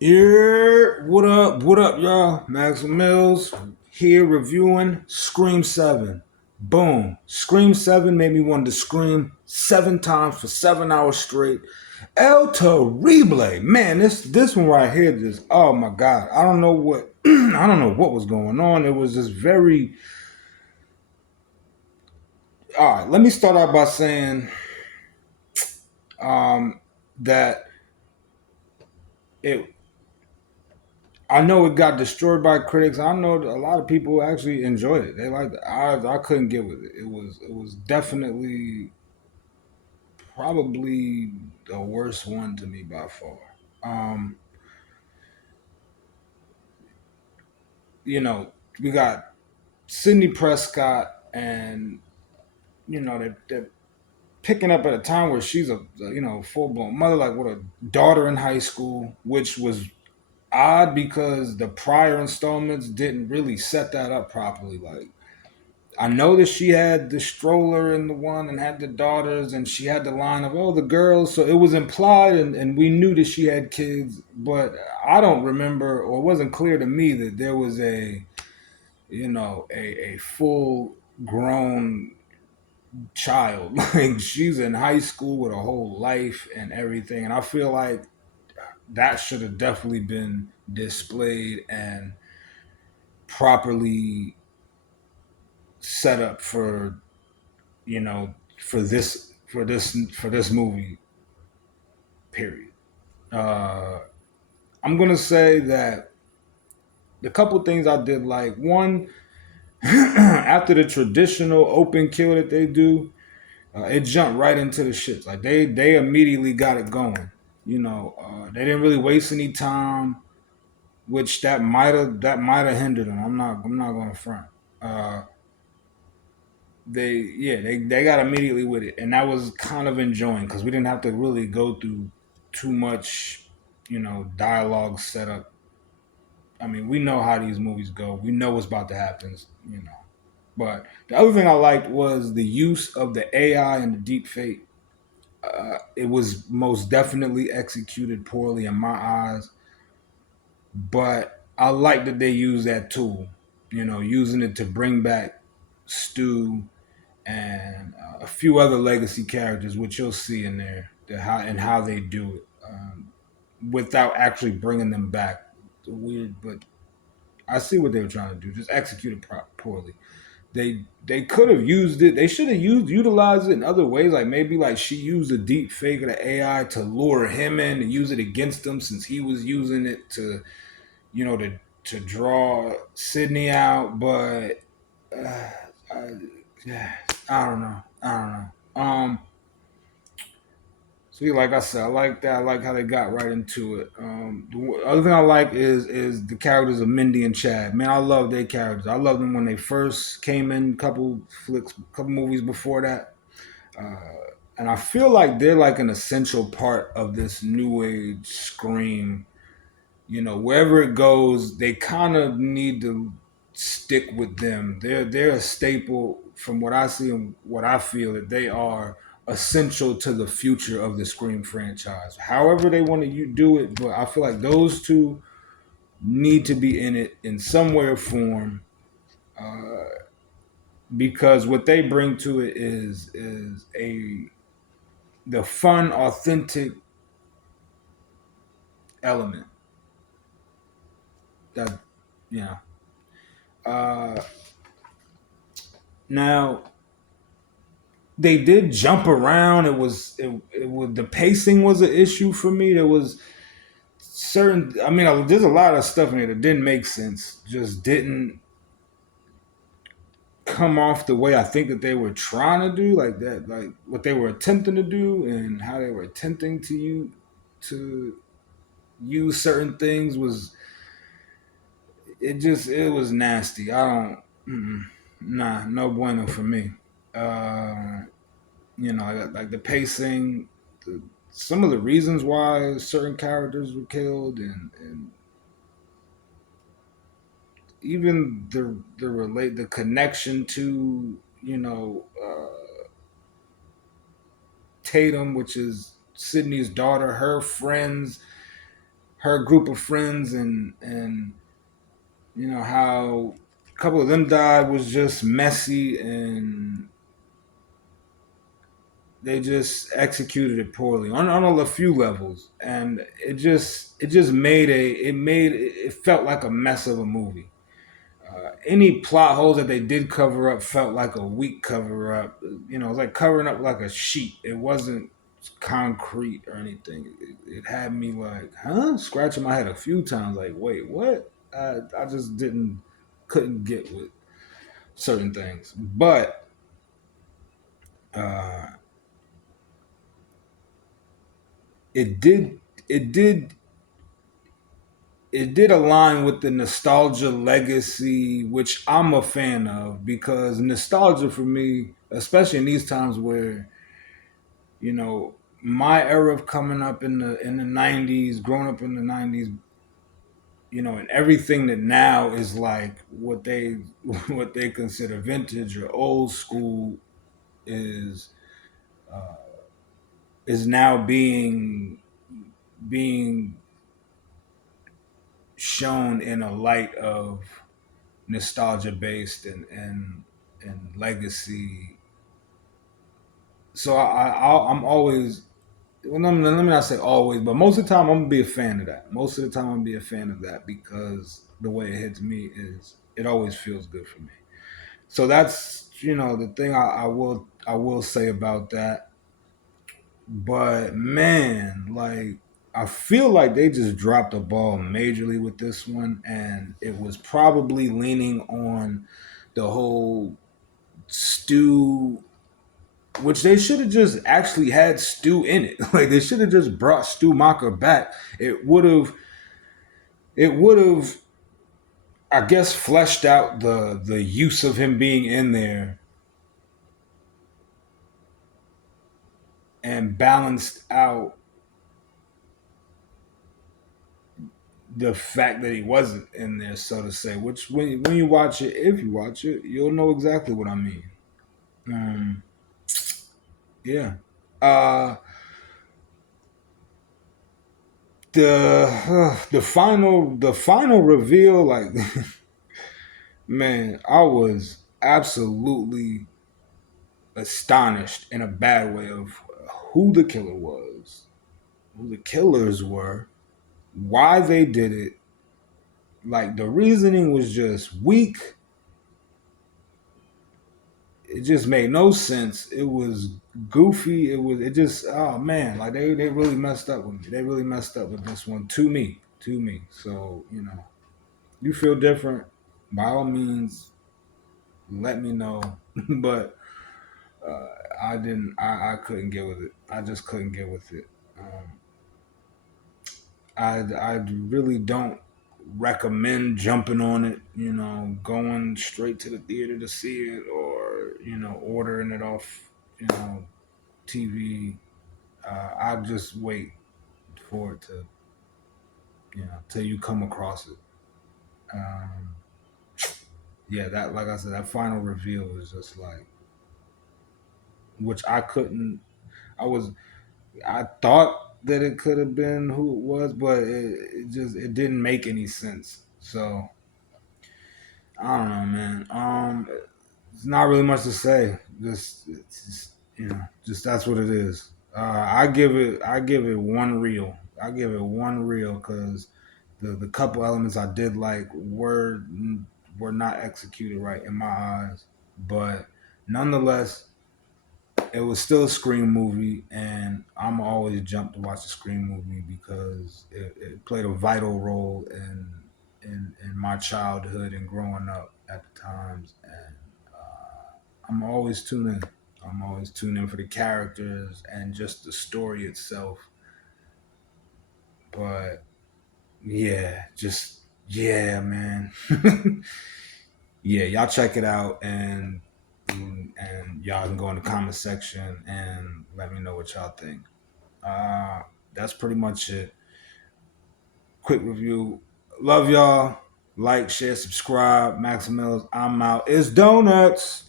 Yeah, what up, y'all? Max Mills here reviewing Scream 7. Boom. Scream 7 made me want to scream 7 times for 7 hours straight. El Terrible. Man, this one right here, just oh my god. I don't know what I don't know what was going on. It was just very alright, let me start out by saying that it I know it got destroyed by critics. I know a lot of people actually enjoyed it. They liked it. I couldn't get with it. It was definitely probably the worst one to me by far. Um, you know, we got Sidney Prescott, and they're picking up at a time where she's a full blown mother, like with a daughter in high school, which was odd because the prior installments didn't really set that up properly. Like I know that she had the stroller in the one and had the daughters, and she had the line of, oh, the girls. So it was implied, and we knew that she had kids, but I don't remember, or it wasn't clear to me that there was a full grown child. Like she's in high school with a whole life and everything. And I feel like that should have definitely been displayed and properly set up for for this movie. Period. Uh, I'm gonna say that the couple things I did like one after the traditional open kill that they do, it jumped right into the shits. Like they immediately got it going. They didn't really waste any time, which that might have hindered them. I'm not gonna front. Uh, they got immediately with it, and that was kind of enjoying because we didn't have to really go through too much, dialogue setup. I mean, we know how these movies go. We know what's about to happen. you know. But the other thing I liked was the use of the AI and the deep fake. It was most definitely executed poorly in my eyes, but I like that they use that tool. Using it to bring back Stu and a few other legacy characters, which you'll see in there, how they do it without actually bringing them back. Weird, but I see what they were trying to do. Just execute it poorly. They could have used it. They should have utilized it in other ways. Like maybe like she used a deep fake of the AI to lure him in and use it against him since he was using it to to draw Sydney out. But uh, I, yeah, I don't know. I don't know. So yeah, like I said, I like that. I like how they got right into it. The other thing I like is the characters of Mindy and Chad. Man, I love their characters. I loved them when they first came in. Couple movies before that, and I feel like they're like an essential part of this new age Scream. Wherever it goes, they kind of need to stick with them. They're a staple from what I see and what I feel that they are essential to the future of the Scream franchise. However they want to do it, but I feel like those two need to be in it in some way or form because what they bring to it is a the fun, authentic element that you know. Uh, Now they did jump around. It was the pacing was an issue for me. There was certain. I mean, there's a lot of stuff in it that didn't make sense. Just didn't come off the way I think that they were trying to do, like that, like what they were attempting to do, and how they were attempting to use certain things was it was nasty. I don't. Nah, no bueno for me. Uh, like the pacing, some of the reasons why certain characters were killed, and even the connection to Tatum, which is Sydney's daughter, her friends. her group of friends, and how a couple of them died was just messy, and they just executed it poorly on a few levels, and it just made it felt like a mess of a movie. Any plot holes that they did cover up felt like a weak cover up. It was like covering up like a sheet. It wasn't concrete or anything. It had me like, huh, scratching my head a few times. Like, wait, what? I just couldn't get with certain things, but uh, it did. It did it did align with the nostalgia legacy, which I'm a fan of, because nostalgia for me, especially in these times where my era of coming up in the '90s, growing up in the '90s, and everything that now is like what they what they consider vintage or old school is uh, is now being shown in a light of nostalgia based and legacy. So I'm always, well, let me not say always, but most of the time I'm gonna be a fan of that. Most of the time I'm gonna be a fan of that because the way it hits me is it always feels good for me. So that's the thing I will say about that. But man, like I feel like they just dropped the ball majorly with this one, and it was probably leaning on the whole Stu, which they should have just actually had Stu in it. Like they should have just brought Stu Macher back. It would have, I guess, fleshed out the use of him being in there and balanced out the fact that he wasn't in there, so to say. Which when you watch it, if you watch it, you'll know exactly what I mean. Um, yeah. Uh, the final reveal, like man, I was absolutely astonished in a bad way of who the killer was, who the killers were, why they did it. Like the reasoning was just weak. It just made no sense. It was goofy. It just, oh man, like they really messed up with me. They really messed up with this one to me. To me. So, you feel different, by all means, let me know. But uh, I couldn't get with it. I just couldn't get with it. I really don't recommend jumping on it, going straight to the theater to see it, or ordering it off, TV. I'll just wait for it to, till you come across it. Um, yeah, that, like I said, that final reveal was just like, which I couldn't. I was I thought that it could have been who it was, but it didn't make any sense. So I don't know, man. It's not really much to say. Just that's what it is. I give it one reel. I give it one reel because the couple elements I did like were not executed right in my eyes, but nonetheless, it was still a Scream movie, and I'm always jump to watch a Scream movie because it played a vital role in my childhood and growing up at the times, and I'm always tuning in. I'm always tuning in for the characters and just the story itself. But yeah, just yeah, man. Yeah, y'all check it out, and y'all can go in the comment section and let me know what y'all think. Uh, that's pretty much it. Quick review. Love y'all. Like, share, subscribe. Maximills, I'm out. It's donuts.